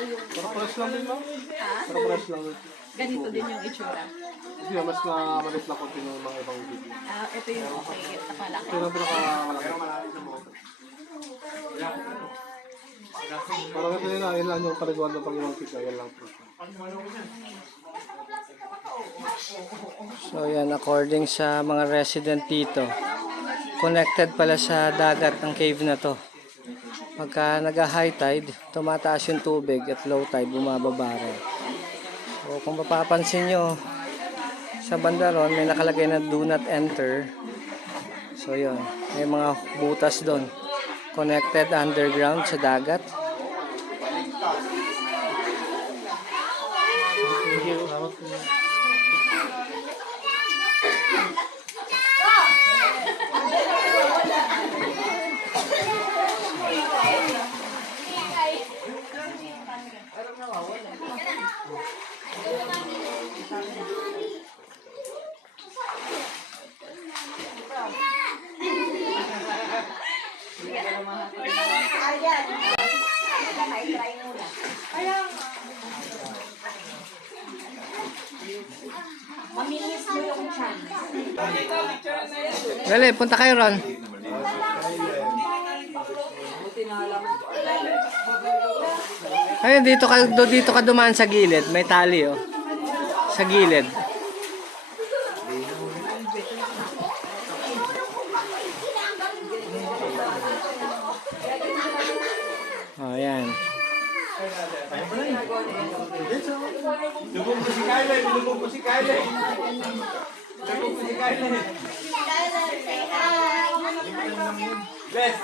Para-pares lang din, ma'am. Ha? Para-pares lang din. Ganito din yung itsura. Hindi, mas na malit lang konti ng mga ibang video. Ito yung okay. Ito malaki. Ito lang pinakamalaki. Parang ito yun, yun lang yung paliguan ng Panginoong Tigna. Yan lang po. So yan, according sa mga resident dito, connected pala sa dagat ng cave na to. Pagka nag-high tide, tumataas yung tubig at low tide, bumababa rin. So kung mapapansin nyo, sa banda ron, may nakalagay na do not enter. So yun, may mga butas doon. Connected underground sa dagat. Thank you. Salamat po. Dali, punta kayo ron. Ayun, dito ka dumaan sa gilid. May tali, oh. Sa gilid. Oh, yan. Lubog po si Kylie. Lubog po si Kylie. Lubog po si Kylie. Les,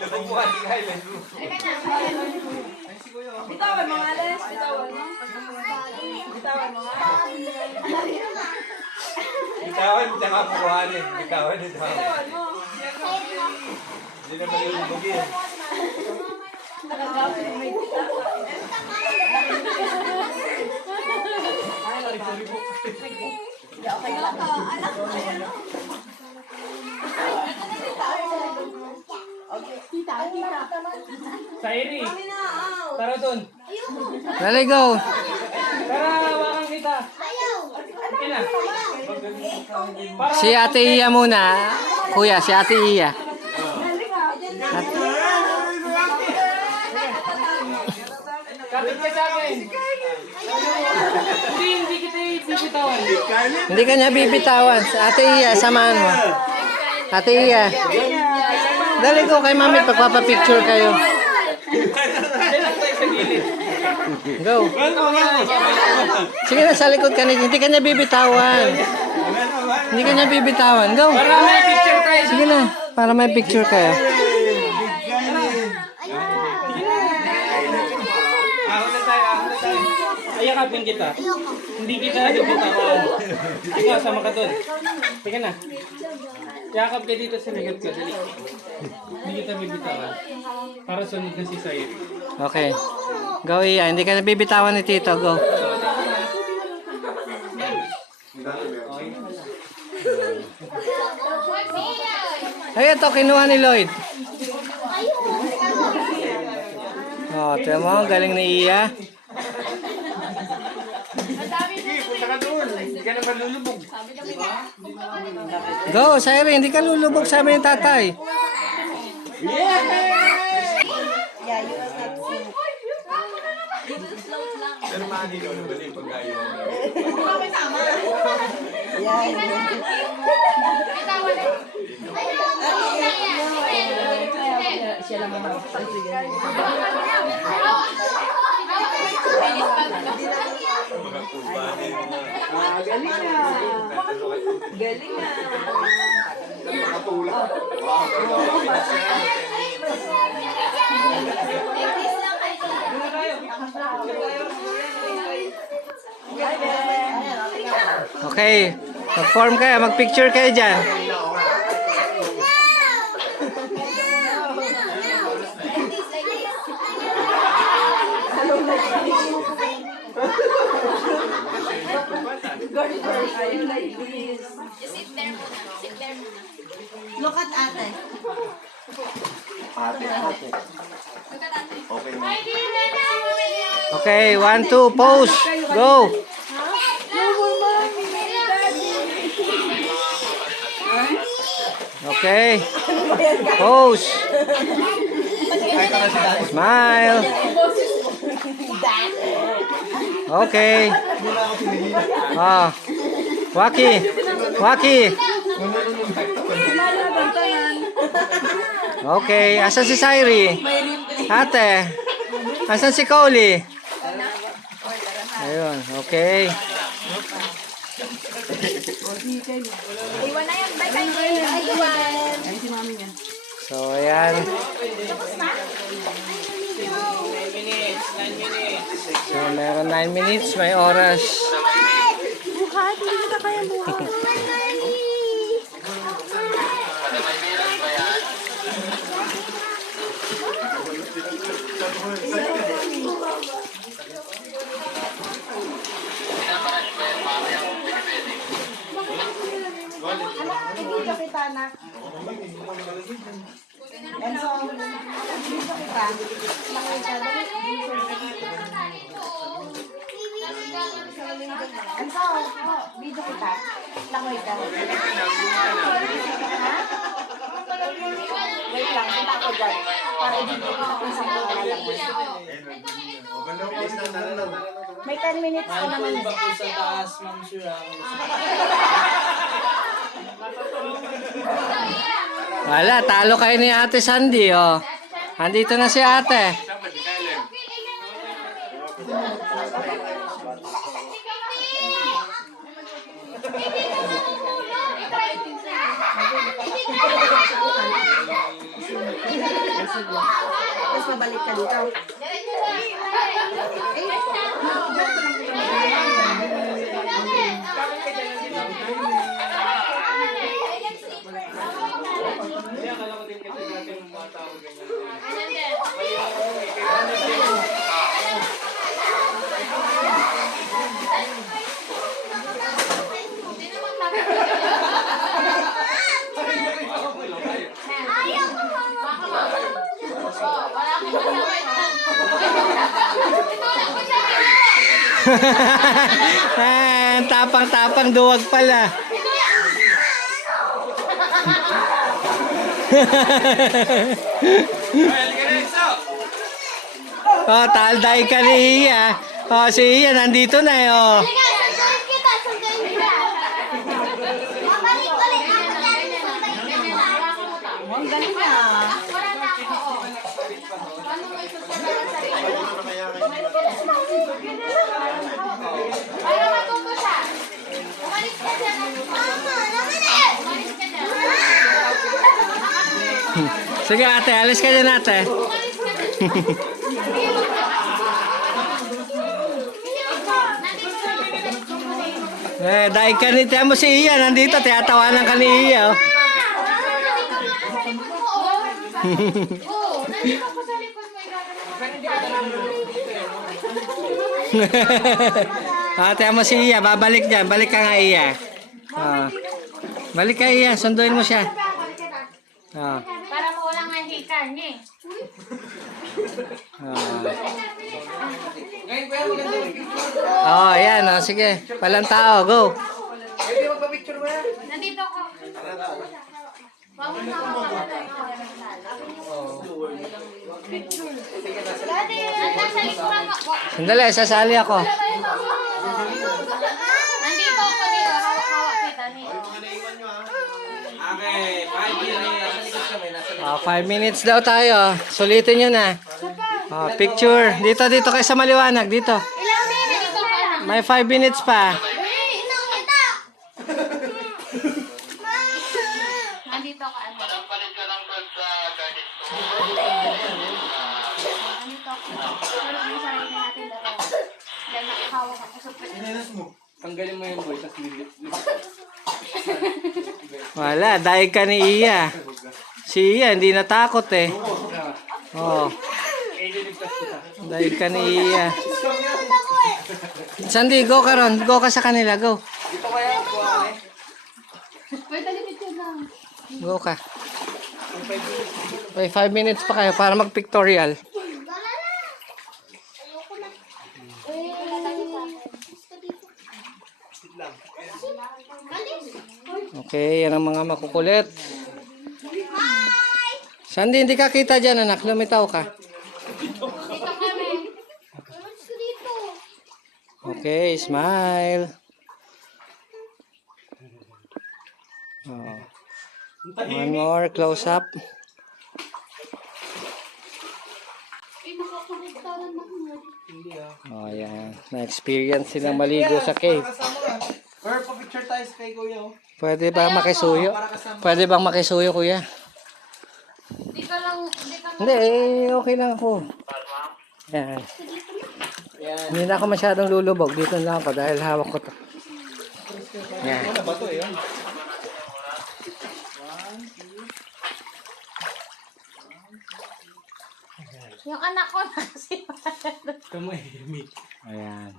lubog po si Kylie. Bitawan mo nga, Les. Bitawan mo. Bitawan mo nga. Bitawan, tsaka pukuhanin. Bitawan, bitawan. Bitawan mo. Hindi naman yung lubog yun. Nakagawin mo may bitawan. Okay lang. Tita. Sairi, tara doon. Dali, go. Tara, hawakan kita. Okay na. Si Ate Iya muna. Kuya, si Ate Iya. Kapit ka sa akin. Hindi kita ibibitawan. Hindi ka niya bibitawan. Ate Iya, samahan mo. Ate Iya. Dali, go kay mami. Pagpapapicture kayo. Dalang tayo sa gilid. Go. Sige na, sa likod ka na. Hindi ka niya bibitawan. Hindi ka niya bibitawan. Go. Para may picture tayo. Sige na, para may picture kayo. Ahon na tayo. Ayakapin kita. Hindi kita ibibitawan. Ikaw, sama ka doon. Tika na. Yakap ka dito sa likod ko. Dali. Hindi kita bibitawan. Para sunod na si Sairi. Okay. Go, Iya. Hindi ka na bibitawan ni Tito. Go. Ay, ito, kinuha ni Lloyd. Oh, tiyan mo, galing ni Iya. Punta ka doon. Hindi ka naman lulubog. Go, Sairi, hindi ka lulubog, sabi ng tatay. Pero maani daw naman yung pagkayo. Siya lang naman. Mga kulbanin. Galing na. Galing na. Makatulak. Wow, Okay, mag-form kayo, mag-picture kayo dyan. Look at ate. Ate. Okay. Okay, 1, 2, pose. Go. Okay. Pose. Smile. Okay. Ah. Waki. Waki. Okay. Asan si Sairi? Ate. Asan si Kauli? Ayun. Okay. Iwan na yan. Bye bye. Iwan. Ay, si mami niya. So, ayan. 9 minutes. So, meron 9 minutes. May oras. Buhat, hindi kita kaya buhat. Video kita na. Enzo, video kita. Enzo, video kita. Langoy ka. Wait lang, kita ako dyan. Para video kita kung saan ko alalagay. May 10 minutes ko naman. Sa taas, Ma'am Shura. Wala, talo kayo ni Ate Sandy, oh. Andito na si ate. Tapos mabalik ka dito. Tapang-tapang duwag pala. Oh, talday ka ni Iya. Oh, si Iya nandito na eh, oh. Ang galing na. Para matuto siya. Umalis ka dyan. Mama, umalis ka dyan. Sige ate, alis ka dyan ate. Umalis ka dyan. Dahil ka ni, tiyan mo si Iya nandito, tiyatawanan ka ni Iya, oh. Oo, nandito ko sa likod mo. Tiyan mo si Iya, babalik dyan, balik ka nga Iya. Balik ka Iya, sunduin mo siya. Para mawala nga hika niya eh. Ayan, oh, sige. Walang tao, go. Nandito ko. Wawag na ako. Dati, nasa likuran ako. Sandali, sasali ako. Nandito ako dito. Hawak-hawak kita. Okay, 5 minutes. 5 minutes daw tayo. Sulitin nyo na. Picture. Dito kayo sa maliwanag. Dito. Ilang minutes ka lang? May 5 minutes pa. Inang kita! Nandito ka. Nandito ako. Pero yung sarili natin dalawa. Dahil nakahawak ako sa Tanggalin mo yung boy, tapos lilit. Wala, dahil ka ni Iya. Si Iya, hindi natakot eh. Oh, dahil ka ni Iya. Sandy, go ka ron. Go ka sa kanila, go. Go ka. May 5 minutes pa kayo para mag-pictorial. Okay, yan ang mga makukulit. Sandy, hindi ka kita dyan, anak. Lumitaw ka. Dito kami. Ano dito? Okay, smile. Oh. One more, close up. Oh, yan. Na-experience silang maligo sa cave. Kasama ka. Or pa-picture tayo kay Kuya. Oh. Pwede bang makisuyo? Para kasama. Pwede bang makisuyo, kuya? Di ka lang, Hindi, okay lang ako. Yan. Hindi na ako masyadong lulubog. Dito lang ako dahil hawak ko to. Yan. Ano ba to eh? yung anak ko na kasi. Tumahimik. Ayan.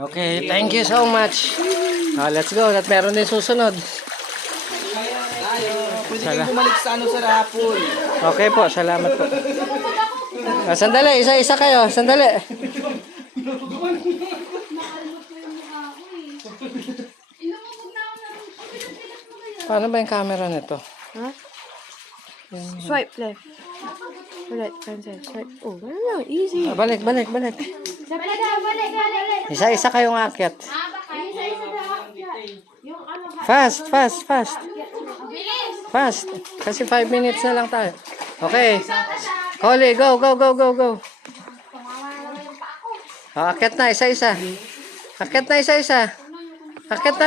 Okay, thank you so much. Let's go. At meron din susunod. Pwede kayong bumalik sa ano sa rapol. Okay po, salamat po. Sandali, isa-isa kayo. Sandali. Paano ba yung camera nito? Swipe left. Ulit, cancel. Swipe. Oh, ano lang, easy. Balik. Balik. Isa-isa kayong akyat. Baka isa-isa daw. Yung ano ba? Fast. Bilis. Fast. Kasi 5 minutes na lang tayo. Okay. Holly, go. Akyat na, isa-isa. Akyat na,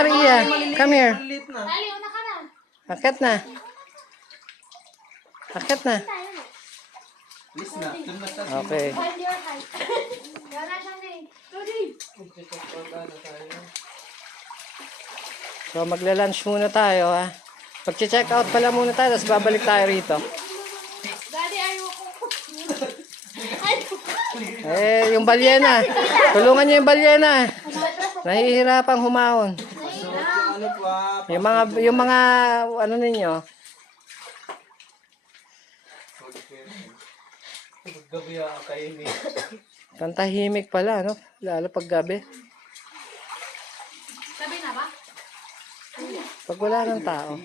Ria. Come here. Dali, una ka na. Akyat na. Please na. Okay. Hold your height. Yan na siya na eh. So magla-lunch muna tayo ha. Pag-check out pala muna tayo, tapos babalik tayo rito. Daddy, ayoko. Yung balyena. Tulungan niyo yung balyena. Nahihirapang humahon. Ano pa? Yung mga ano ninyo. Gabi ang kainin. Tantahimik pala, no? Lalo pag gabi. Sabi na ba? Pag wala ng tao.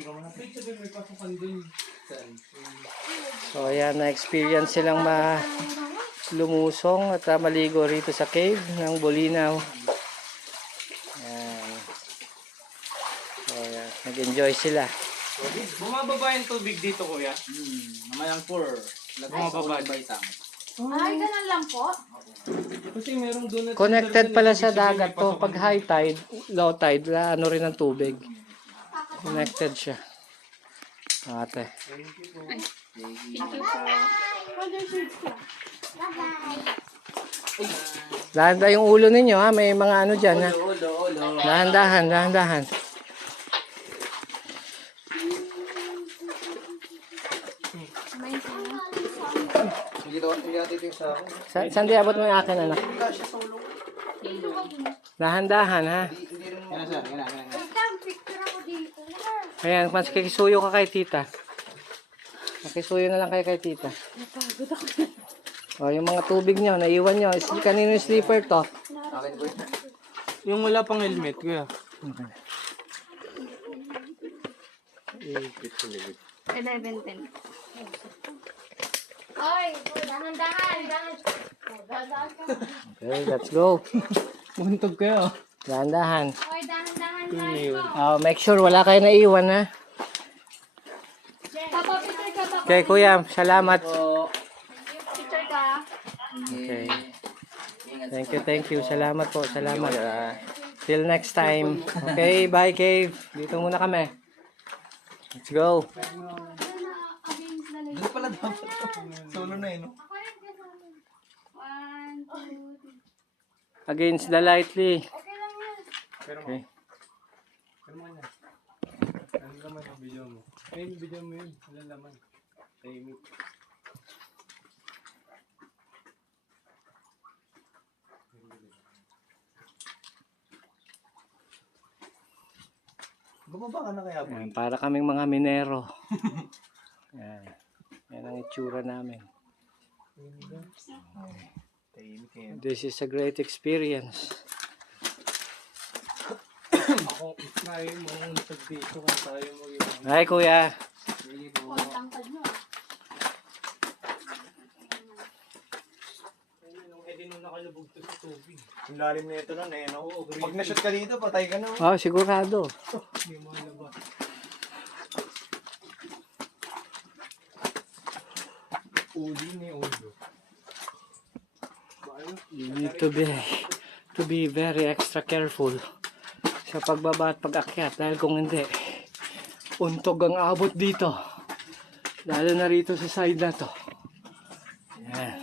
So ayan, na-experience silang lumusong at maligo rito sa cave ng Bulinaw. Ayan. So ayan, nag-enjoy sila. Bumababa yung tubig dito, kuya. Namayang 4. Bumababa. Ay, ganun lang po. Kasi meron doon na... Connected pala sa dagat to. Pag high tide, low tide, ano rin ang tubig. Connected siya. Ate. Dahan yung ulo ninyo ha. May mga ano dyan ha. Dahan-dahan. Saan di abot mo yung akin anak? Dahan-dahan ha. Picture ako dito. Ayan, mas kikisuyo ka kay tita. Nakisuyo na lang kayo kay tita. O, yung mga tubig nyo, naiwan nyo. Kanino yung sleeper to? Yung wala pang helmet, kuya. 11:10. Oy, dahan-dahan. Dahan-dahan ka. Okay, let's go. Buntog kayo. Dahan-dahan. Oy, dahan-dahan tayo. Make sure wala kayo naiwan ha. Papa, picture ka, papa. Okay, kuya. Salamat. Picture ka. Okay. Thank you. Salamat po. Salamat. Till next time. Okay, bye cave. Dito muna kami. Let's go. Doon pala dapat. Solo na eh, no? 1, 2, 3. Against the lightly. Okay lang yan. Okay. Ano naman yung video mo? Yung video mo yun. Wala naman. Tahimik. Bumaba ka na kaya po. Ayan, para kaming mga minero. Yan. Yan ang itsura namin. Okay. This is a great experience. Ako, may mga dito kung tayo mag-iwan. Ay, kuya. Ang lalim na ito nun eh, no? Pag na-shoot ka dito, patay ka na. Oh, sigurado. Uli ni Ulo. You need to be very extra careful sa pagbaba at pag-akyat dahil kung hindi, untog ang abot dito. Lalo na rito sa side na to. Yan.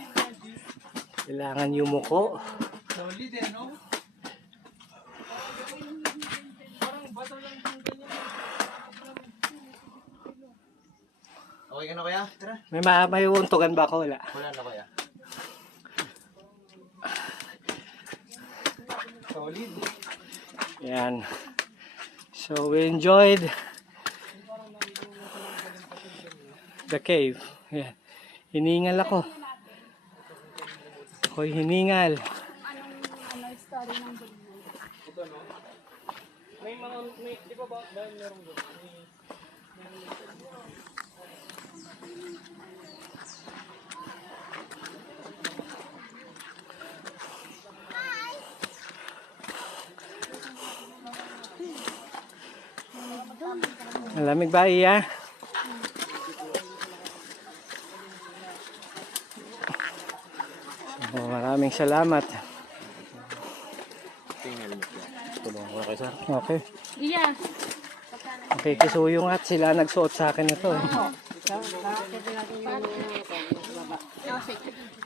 Kailangan yumuko. Solid eh, no? Okay ka na kaya? Tara. May untogan ba ako? Wala. Wala na kaya. Solid. Yan. So we enjoyed the cave. Yan. Hiningal ako. Ako'y hiningal. May mga, di ba ba, dahil meron doon? Malamig ba, Iya? So, maraming salamat. Okay. Iya. Okay, kisuyo nga at sila nagsuot sa akin ito.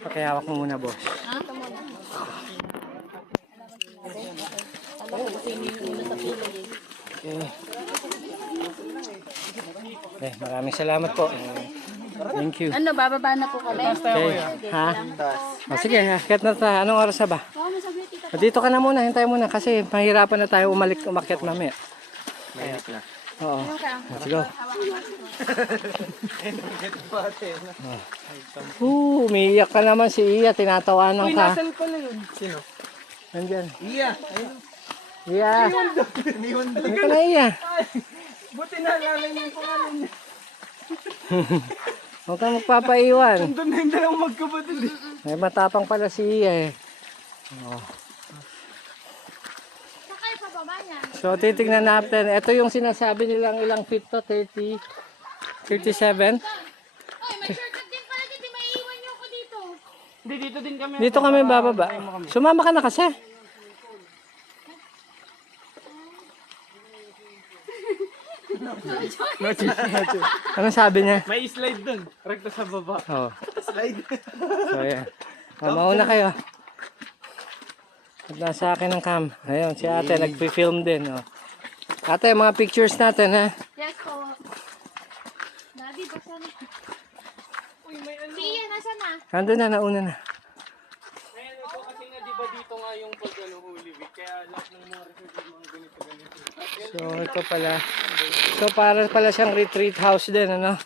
Okay, hawak mo muna, boss. Okay. Okay, maraming salamat po. Thank you. Ano, bababa na po kami? Okay, ha? O, sige, akit na tayo. Anong oras na ba? O, dito ka na muna, hintay muna kasi mahirapan na tayo umakyat mamaya. Mainit na. Oo. Let's go. Umiiyak ka naman si Iya, tinatawanan ka. Saan pala yun? Sino? Nandyan. Iya! Iya. Niwanda. Hindi ka na, Iya. Buti na alam yung pangalan niya. Huwag kang magpapaiwan. Doon na yung dalawang magkapatid eh. May matapang pala si Iya eh. Oh. Sakay pa baba niyan. So titignan natin. Ito yung sinasabi nilang ilang feet to, 30, 37. Oy, may shortcut din pala dito. Maiiwan niyo ako dito. Hindi, dito din kami. Dito kami bababa. Sumama ka na kasi. Anong sabi niya? May slide doon. Rekta sa baba. Oh. Slide. So ayan. Mauna kayo. At nasa akin ang cam. Ayun, si ate nagpi-film din. Oh. Ate, mga pictures natin ha. Yes po. Daddy, basta na. Uy, may ano. Siya, nasa na? Nandun na, nauna na. Ayan ito kasi nga di ba dito nga yung pag Holy Week. Kaya lahat ng mga resort yung mga ganito. So ito pala. So para pala siyang retreat house din, ano?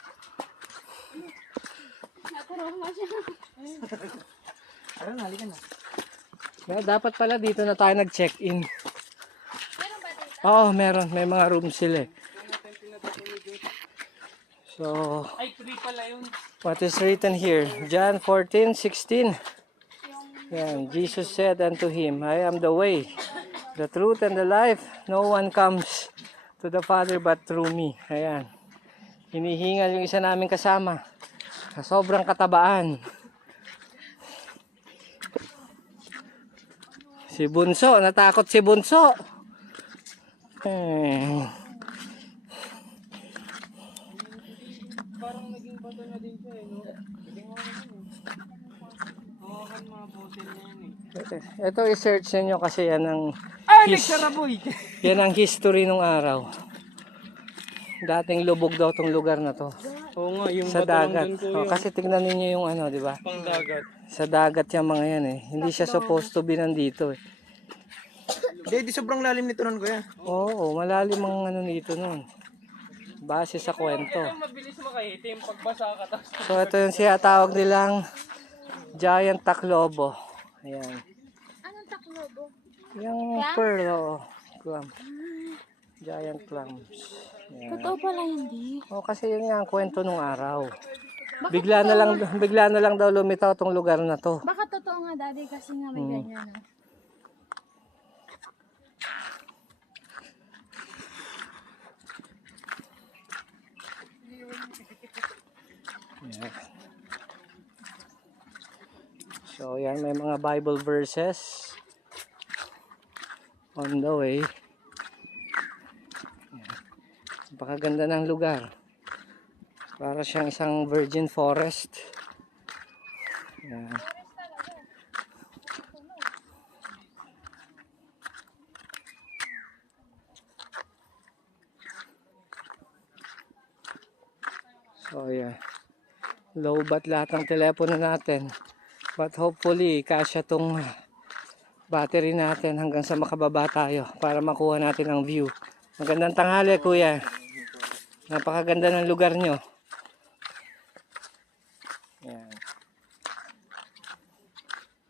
Nakuroma siya. Ano, halika na. Dapat pala dito na tayo nag-check-in. Meron ba dito? Oo, meron. May mga room sila eh. So, Ay, 3 pala yun. what is written here? John 14:16. Yan, Jesus said unto him, I am the way, the truth, and the life. No one comes to the Father but through me. Ayan. Hinihingal yung isa naming kasama. Sa sobrang katabaan. Si Bunso, natakot si Bunso. Parang naging bato na din siya eh, no? Hawakan mga botel na yan eh. Ito i-search niyo kasi yan ang Nagsaraboy! yan ang history nung araw. Dating lubog daw tong lugar na to. Oo nga, yung Sa bato lang dagat. dun ko Oh, kasi tignan niyo yung ano, di ba? pang dagat. Sa dagat yung mga yan eh. Hindi siya supposed to be nandito eh. Hindi, di sobrang lalim nito nun, kuya. Oo, malalim ang ano dito nun. Base sa kwento. Kaya mabilis makahitim pag basa ka tapos. So ito yung siya tawag nilang Giant Taclobo. Ayan. Anong taklobo? Yung pearl, oh. Clam. Giant clams. Ayan. Totoo pala hindi. Oh, kasi yun nga ang kwento nung araw. Bigla na lang daw lumitaw tong lugar na to. Baka totoo nga, Daddy, kasi nga may ganyan. No? Ayan. So, yan, may mga Bible verses on the way. Napakaganda ng lugar. Para siyang isang virgin forest. Ayan. So, yeah. Low bat lahat ng telepono natin. But hopefully, kasya tong battery natin hanggang sa makababa tayo para makuha natin ang view. Magandang tanghali, kuya. Napakaganda ng lugar nyo. Yan.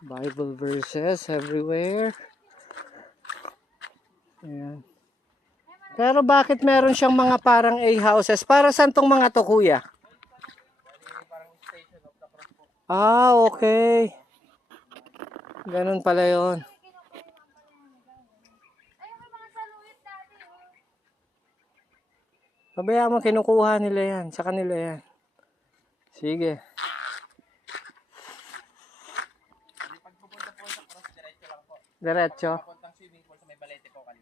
Bible verses everywhere. Ayan. Pero bakit meron siyang mga parang A-houses? Para saan tong mga to, kuya? Ah, okay. Ganun pala yun. Ayun, may mga saluyot, Daddy. Oh. Pabayaan mo, kinukuha nila yan. Sa kanila yan. Sige. Diretso.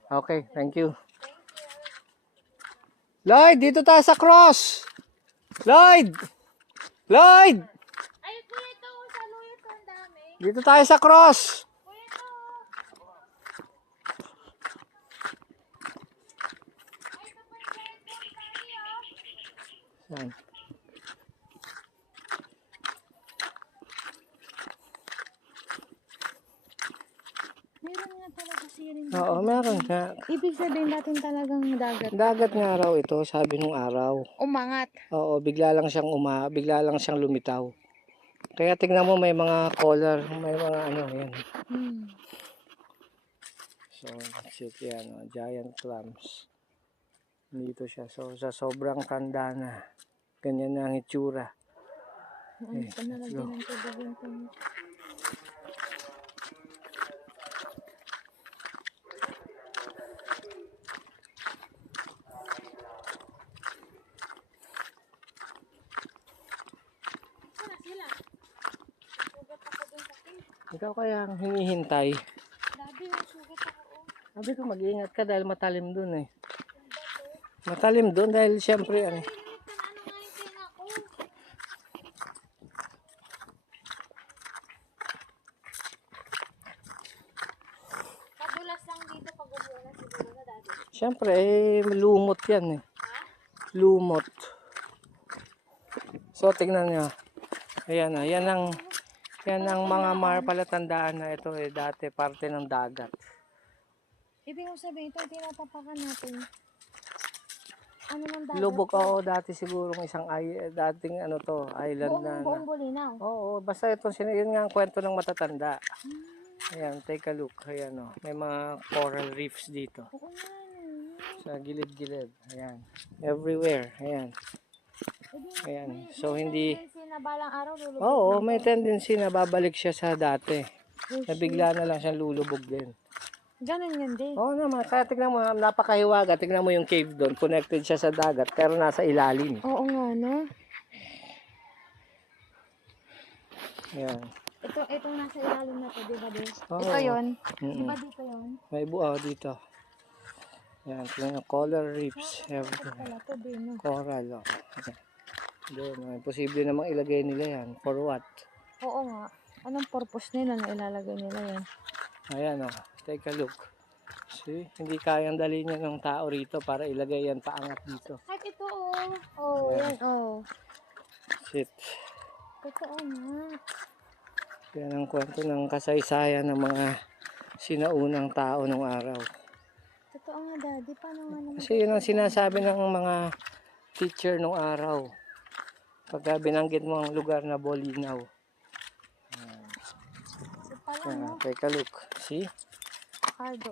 Okay, thank you. Lloyd, dito tayo sa cross. Lloyd! Lloyd! Ay, kuya, ito. Saluyot ko, ang dami. Dito tayo sa cross. Kuya, ito. Ay, ito pa yung saluyot ko, Daddy, oh. Yan. Meron nga talaga siya. Oo, meron nga. Ibig sabihin natin talagang dagat. Dagat nga raw ito, sabi nung araw. Umangat. Oo, bigla lang siyang lumitaw. Kaya tingnan mo may mga color, may mga ano, yan. So, that's it, yan, oh, giant clams. Dito siya. So, sa sobrang tanda na, ganyan na ang itsura. Okay, let's go. Ikaw kaya ang hinihintay. Daddy, sugat ako. Sabi ko mag-iingat ka dahil matalim dun eh. Matalim dun dahil syempre ano. Ano nga yung tina ko? Padulas lang dito pag umuulan siguro na, Daddy. Syempre eh lumot yan eh. Lumot. So tingnan nyo. Ayan na, yan ang mga palatandaan na ito eh dati parte ng dagat. Ibig mo sabihin, ito yung tinatapakan natin. Ano ng dagat? Lubog oo dati siguro isang dating ano to, island Buong Bulinaw. Oo, basta itong yun nga ang kwento ng matatanda. Ayan, take a look. Ayan o, may mga coral reefs dito. Oo nga. Sa gilid-gilid. Ayan. Everywhere. Ayan. Ayan. So hindi Na balang araw lulubog. oo, may tendency na babalik siya sa dati. Na bigla na lang siyang lulubog din. Ganun yun din. Oo naman. Kaya tignan mo, napakahiwaga. Tignan mo yung cave doon. Connected siya sa dagat pero nasa ilalim. Oo nga, no? Ayan. Itong nasa ilalim na to, di ba, din? Oo. Ito yun. Di Mm-mm. ba dito yun? May buo dito. Ayan. Tignan mo, coral reefs. Everything. Wala to din, no? Coral. Oh. Ayan. Doon. Posible namang ilagay nila yan. For what? Oo nga. Anong purpose nila na ilalagay nila yan? Ayan o, take a look. See, hindi kayang dalhin yan ng tao rito para ilagay yan paangat dito. Kahit ito, oh. Oh, yan, oh. Shit. Totoo nga. Yan ang kwento ng kasaysayan ng mga sinaunang tao nung araw. Totoo nga, Daddy. Paano nga naman? Kasi yun ang sinasabi ng mga teacher nung araw. Pagka binanggit mo ang lugar na Bolinaw. So, pala, no? Take a look. See? Cardo.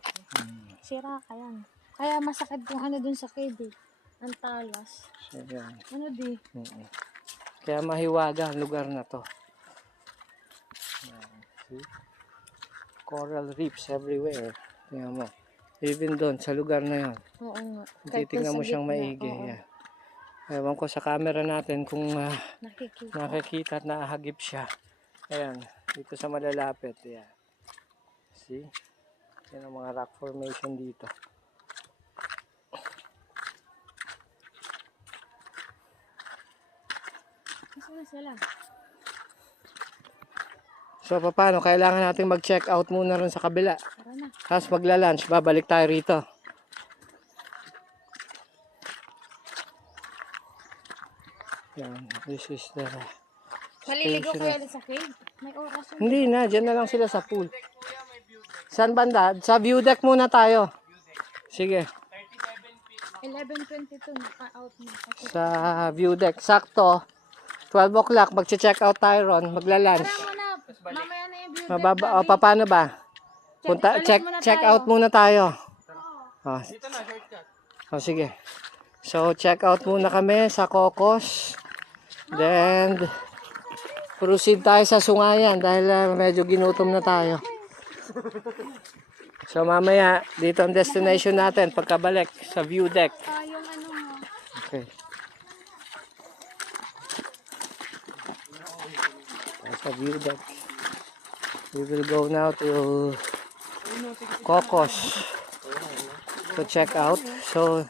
Sira ka yan. Kaya masakit yung ano dun sa cave eh. Ang talas. So, yan. Ano di? Kaya mahiwaga ang lugar na to. Yan. See? Coral reefs everywhere. Tingnan mo. Even doon, sa lugar na yon. Oo nga. Titingnan mo siyang maigi. Yan. Ewan ko sa camera natin kung Nakikita. nakikita at nahagip siya. Ayan, dito sa malalapit. Ayan. See? Yan ang mga rock formation dito. Kasi na sila. So, paano? Kailangan natin mag-check out muna rin sa kabila. Tara na. Tapos magla-lunch, babalik tayo rito. Yan, this is the... Maliligo kayo ulit sa cave? May oras yun. Hindi na, dyan na lang sila sa pool. Saan banda? Sa view deck muna tayo. Sige, 11:22 naka-out na. Kasi sa view deck. Sakto, 12 o'clock, mag-check out tayo ron, magla-lunch. tara muna. Mamaya na yung view deck. Mababa, o, paano ba? Punta, check out muna tayo. Oh, Dito na, shortcut. oh, sige. So, check out muna kami sa Cocos. Then, proceed tayo sa Sungayan dahil medyo ginutom na tayo. So, mamaya, dito ang destination natin pagkabalik sa view deck. Yung ano mo. Okay. Sa view deck. We will go now to Cocos to check out. So,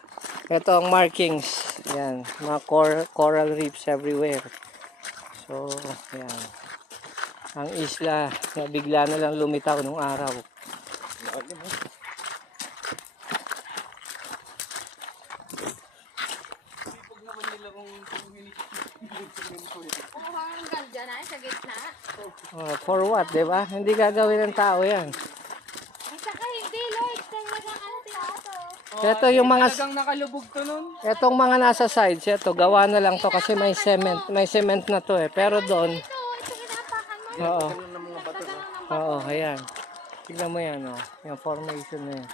ito ang markings. Yan, mga coral reefs everywhere. So, yan. Ang isla na bigla na lang lumitaw nung araw. Kumuha ng ganda na sa gitna. For what, di ba? Hindi gagawin ng tao yan. Ay, saka hindi, Lloyd. Talagang ano, tinato. Ito yung mga... Talagang nakalubog to nun. Etong mga nasa sides, ito, gawa na lang to kasi may cement na to eh. Pero doon, Ito kinapakan mo. oo. Oo, ayan. Tignan mo yan, oh. Yung formation na yan.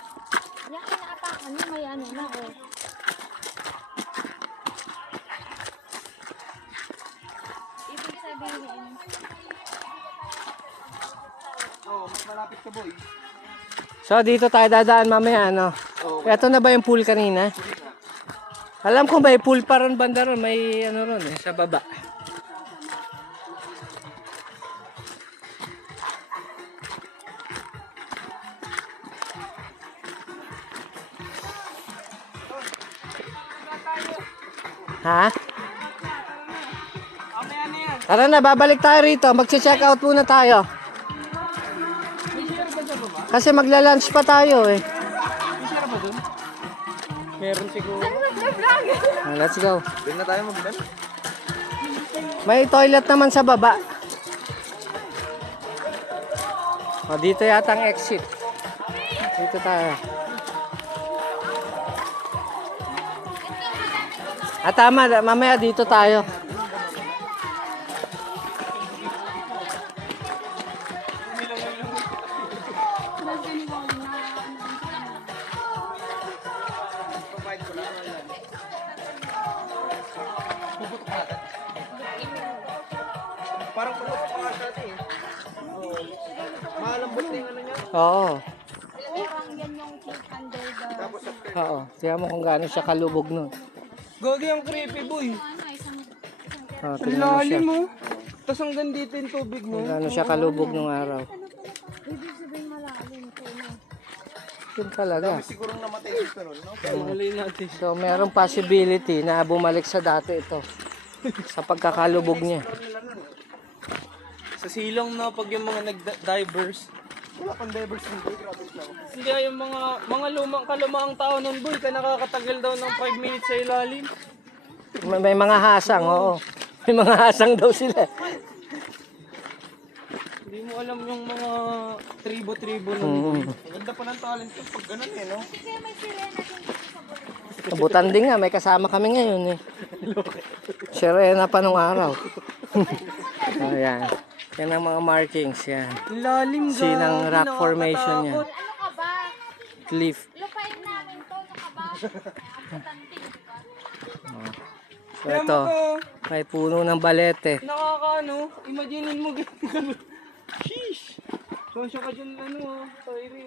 Yan kinaapakan mo. May ano na oh. Ibig sabihin. Oo, mas malapit ka, boy. So, dito tayo dadaan mamaya, ano. Ito na ba yung pool kanina? Alam ko may pool pa ron banda ron. May ano ron eh, sa baba. Ha? Tara na, babalik tayo rito. Magche-check out muna tayo. Kasi magla-lunch pa tayo eh. Meron siguro. Let's go. Doon na tayo mag-lunch. May toilet naman sa baba. O, dito yata ang exit. Dito tayo. Tama. Mamaya dito tayo. Parang pulot pa nga siya eh. Malambot na yung ano niya. Oo. Parang yan yung cave under the... Tapos after. Oo. Tingnan mo kung gaano siya kalubog nun. Gogi ang creepy, boy. Oo, Ang tingnan mo siya. lalim mo. Tapos hanggang dito yung tubig mo. Kung gaano siya kalubog nung araw. Ibig sabihin malalim ito na. Yun talaga. Sigurong namatay dito nun, no? Malay natin. So, merong possibility na bumalik sa dati ito. Sa pagkakalubog niya. Sa silong na pag yung mga nag-divers. Wala pang divers yung boy. Grabe siya. Hindi yung mga kalumaang tao nun, boy. Ka nakakatagal daw ng 5 minutes sa ilalim. May mga hasang, oo. May mga hasang daw sila. Hindi mo alam yung mga tribo-tribo nun. Ang ganda pa ng talent ko pag ganun eh, no? Kaya may sirena dun sa balik. Butan din nga, may kasama kami ngayon eh. Sirena pa nung araw. Ayan. Yan ang mga markings yan. Lalim Sinang rock formation yan. Ano ka ba? Cliff. Lupain namin to. Ano ka ba? Katanting, diba? So ito, may puno ng balete. Nakakaano, imaginein mo ganun. Sheesh! Sonsyo ka dyan Toiri.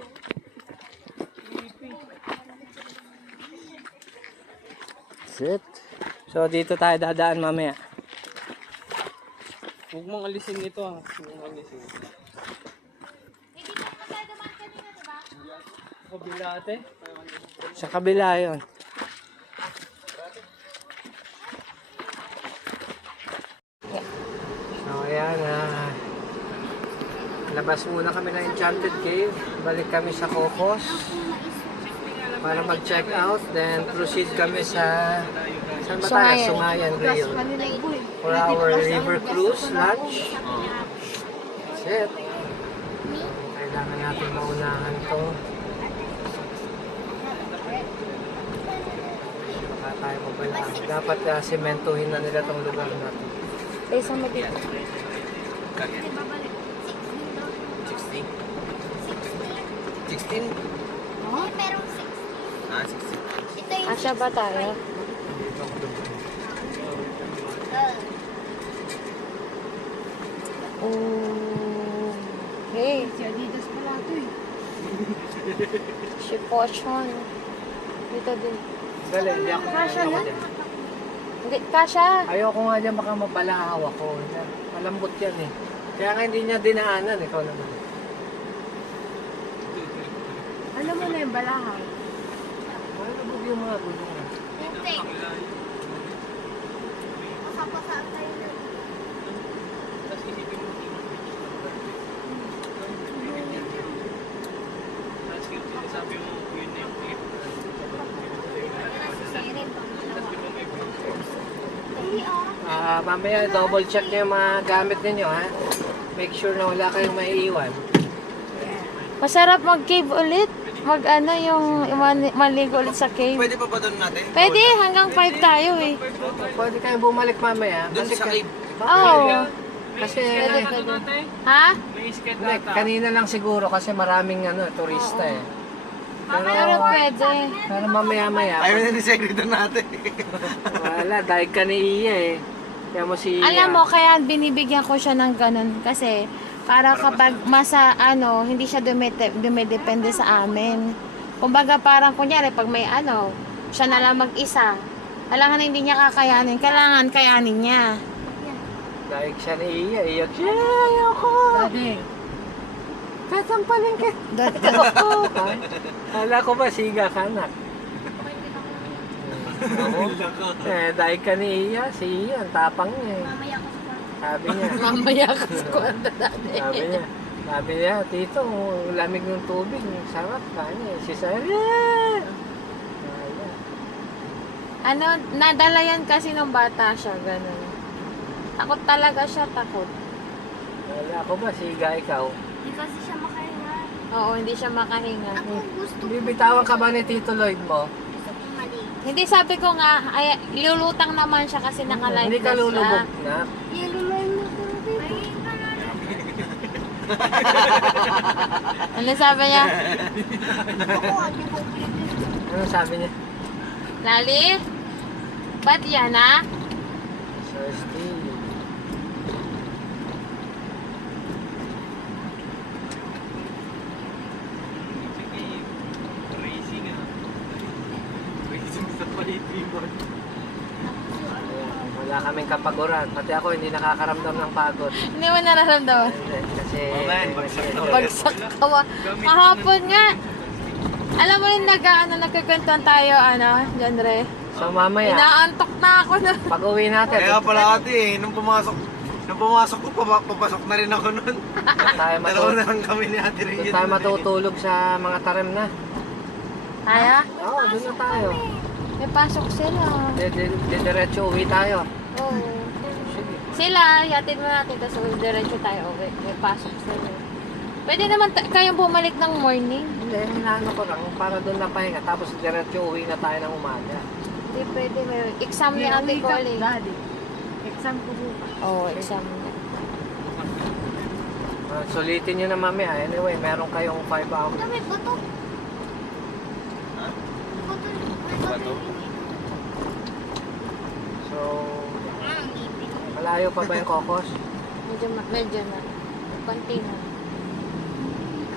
Sit. So dito tayo dadaan mamaya. Huwag mong alisin ito ha. Huwag mong alisin. Hindi ka naman tayo dumaan kanina, diba? Kabila ate. Sa kabila yun. So ayan, labas muna kami ng Enchanted Cave. Balik kami sa Cocos para mag-check out. Then proceed kami sa saan ba tayo? Sungayan Rail. For our river cruise lunch. That's it. Kailangan natin maunahan to. Baka tayo mabalaan. Dapat sementohin na nila tong lugar na to. Isa mo dito. 16. Oh, merong 6. Ah, 16. Ito yung Asya ba tayo? Oh. Hey. Si Adidas pala ito eh. Si Pochon. Dito din. Dali, hindi ako. Kasha yan? Hindi, kasha. Ayoko nga dyan, baka mabalahaw ako. Malambot yan eh. Kaya nga hindi niya dinaanan, ikaw naman. Ano mo na yung balahaw? Malambot yung mga gulong. Hindi. Makapasa tayo na. Mamaya double check niyo yung mga gamit ninyo ha. Make sure na wala kayong maiiwan. Masarap mag-cave ulit. Mag-ano yung maligo ulit sa cave. Pwede pa ba doon natin? Pwede, hanggang 5 tayo eh. Pwede kayong bumalik mamaya. Doon sa cave. Oo. Kasi Pwede, pwede. Ha? May skate hindi, kanina lang siguro kasi maraming turista eh. Pero pwede. Pero mamaya-maya. Ayaw na ni Secretary natin. Wala, dahil ka ni Iya eh. Kaya mo si Iya. Alam mo, kaya binibigyan ko siya ng ganun. Kasi, para kapag hindi siya dumidepende sa amin. Kumbaga parang kunyari, pag may siya na lang mag-isa. Alangan hindi niya kakayanin. Kailangan kayanin niya. Dahil siya ni Iya, iyak siya. Ayoko. Daddy. Kahit ang palengke. Ayoko. Kala ko ba siga ka na? Oo. Dahil ka ni Iya, si Iya, ang tapang niya eh. Sabi niya. Mamaya ka sa kwanda dati. Sabi niya, tito, lamig ng tubig, sarap kanya. Si Sari. Nadala yan kasi nung bata siya, ganun. Takot talaga siya, takot. Wala ko ba, siga ikaw? Hindi kasi siya makahinga. Oo, hindi siya makahinga. Ako gusto Bibitawan ka ba ni Tito Lloyd mo? kong mali. Hindi, sabi ko nga, lulutang naman siya kasi naka-live Hindi ka na siya. lulubog na. Yellow line na ko. Ano sabi niya? Ano sabi niya? Lali? Ba't yan, ha? Sir Steve. Wala kaming kapaguran. Pati ako hindi nakakaramdam ng pagod. Hindi mo nararamdaman. Kasi... Bagsak ka ba? Kahapon nga. Alam mo yung nagkakwentuhan tayo, genre. So mamaya, Inaantok na ako na. pag uwi natin, Kaya pala ate nung pumasok ko, papasok na rin ako nun. doon tayo, Dalawa na lang kami ni ate rin doon tayo matutulog sa mga tarim na. Kaya? Oo, doon na tayo. May pasok sila. Diretso uwi tayo. Oo. Sige. Sila, yatid mo natin, tapos diretso tayo uwi. May pasok sila. Pwede naman kayong bumalik ng morning. Hindi, hinano ko lang para doon na pahinga. Tapos diretso uwi na tayo ng umaga. Hindi pwede. May exam ni Ate Cole. Exam ko bukas. Oo, exam niya. Sulitin nyo na mamaya. Anyway, meron kayong 5 hours. May bato. Bato? So, malayo pa ba yung Cocos? Medyo na. Konti na.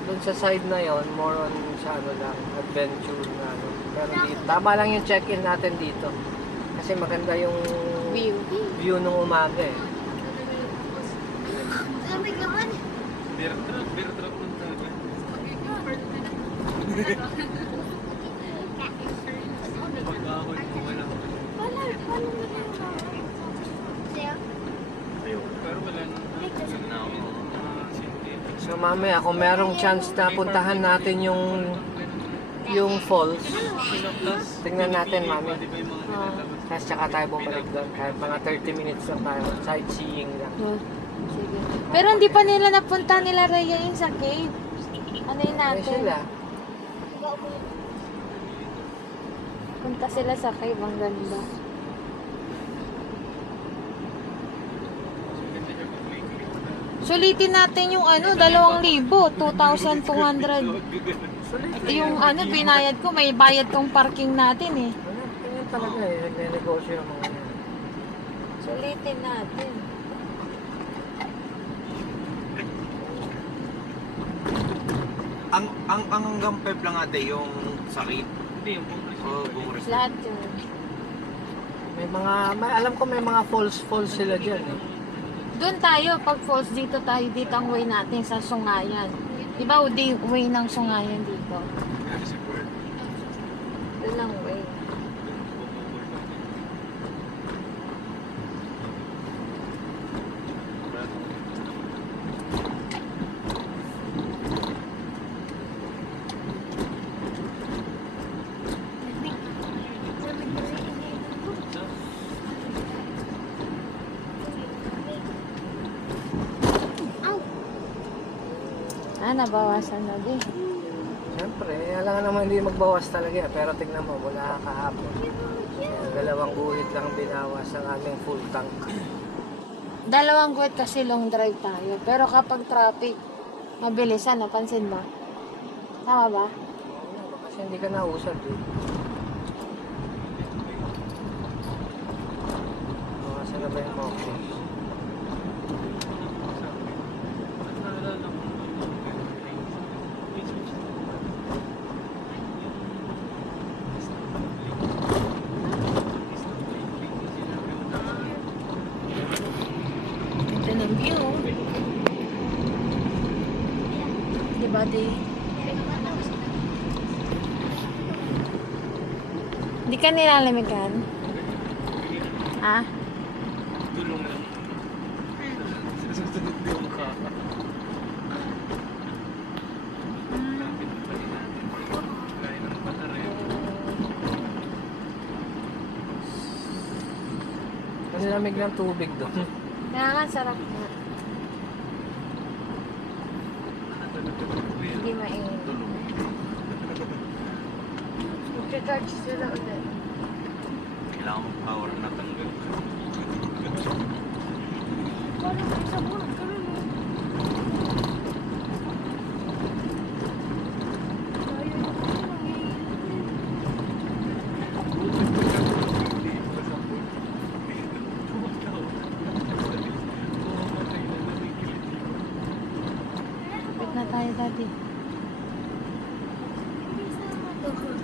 Doon sa side na yon, more on sa ano lang, adventure na ano. Pero dito, tama lang yung check-in natin dito. Kasi maganda yung View. view nung umaga eh. Lamig naman. Beer truck ng talaga. Pag-ahon ko wala. Paano Sa'yo? Ayun. Pero wala na. Wala na ako. So mamaya, kung merong chance na puntahan natin yung falls, tingnan natin mami. Tapos tsaka tayo bumalik doon. Kahit mga 30 minutes lang tayo. Sightseeing lang. Sige. Pero hindi pa nila napunta nila Rhea yung sa cave. Ano yun Ay natin? sila. Punta sila sa cave. Ang ganda. Sulitin natin yung ano, 2,000, 2,200. Ito yung ano, binayad ko, may bayad tong parking natin eh. Ano? Ganyan talaga eh. Nagne-negosyo yung mga yan. Sulitin natin. Ang hanggang pep lang ate yung sakit. Hindi yung bumres. Lahat yun. May alam ko may mga falls sila dyan eh. Doon tayo, pag falls dito tayo, dito ang way natin sa Sungayan. Diba way ng Sungayan dito? Doon ang way. Nabawasan na din. Siyempre, alam nga naman hindi magbawas talaga. Pero tignan mo, mula kahapon. Dalawang guhit lang binawas ang aming full tank. 2 guhit kasi long drive tayo. Pero kapag traffic, mabilisan, napansin mo? Tama ba? Kasi hindi ka nausad eh. Saan na ba yung focus? Ito ng view. Diba, di? Hindi ka nilalamigan? Ha? Tulong lang. Susunod yung mukha. Lapit na pali natin. Lain ng batarya. Ang lamig ng tubig doon. Kaya nga, sarap na. Hindi mainit. Mag-charge sila ulit. Kailangan mong power na tanggal. Parang may sabon. Kapit na tayo dati.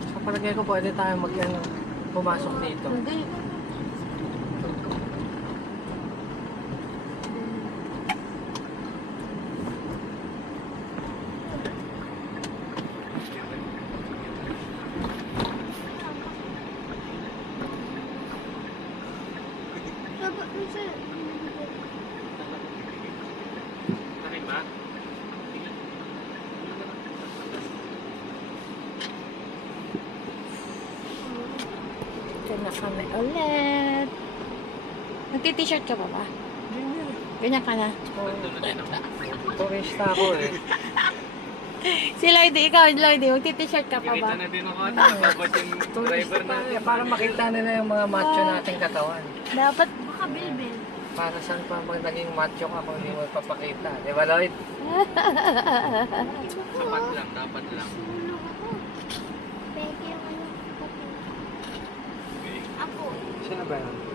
Sa palagay ko pwede tayo pumasok dito. Hindi. Sakit ba? Ito na kami ulit. Nagti-t-shirt ka pa ba? Ganyan ka na. Turista ako eh. Si Lloydie, ikaw Lloydie, magti-t-shirt ka pa ba? Kita na din ako ate. Babad yung driver Turista natin. tayo para makita nila yung mga macho nating katawan. Dapat, Baka bilbil. Para saan pa pag naging macho ka kung hindi mo ipapakita? Di ba, Lloyd? Sapat lang, dapat lang. Peke yung ano. Ako. Sino ba yun?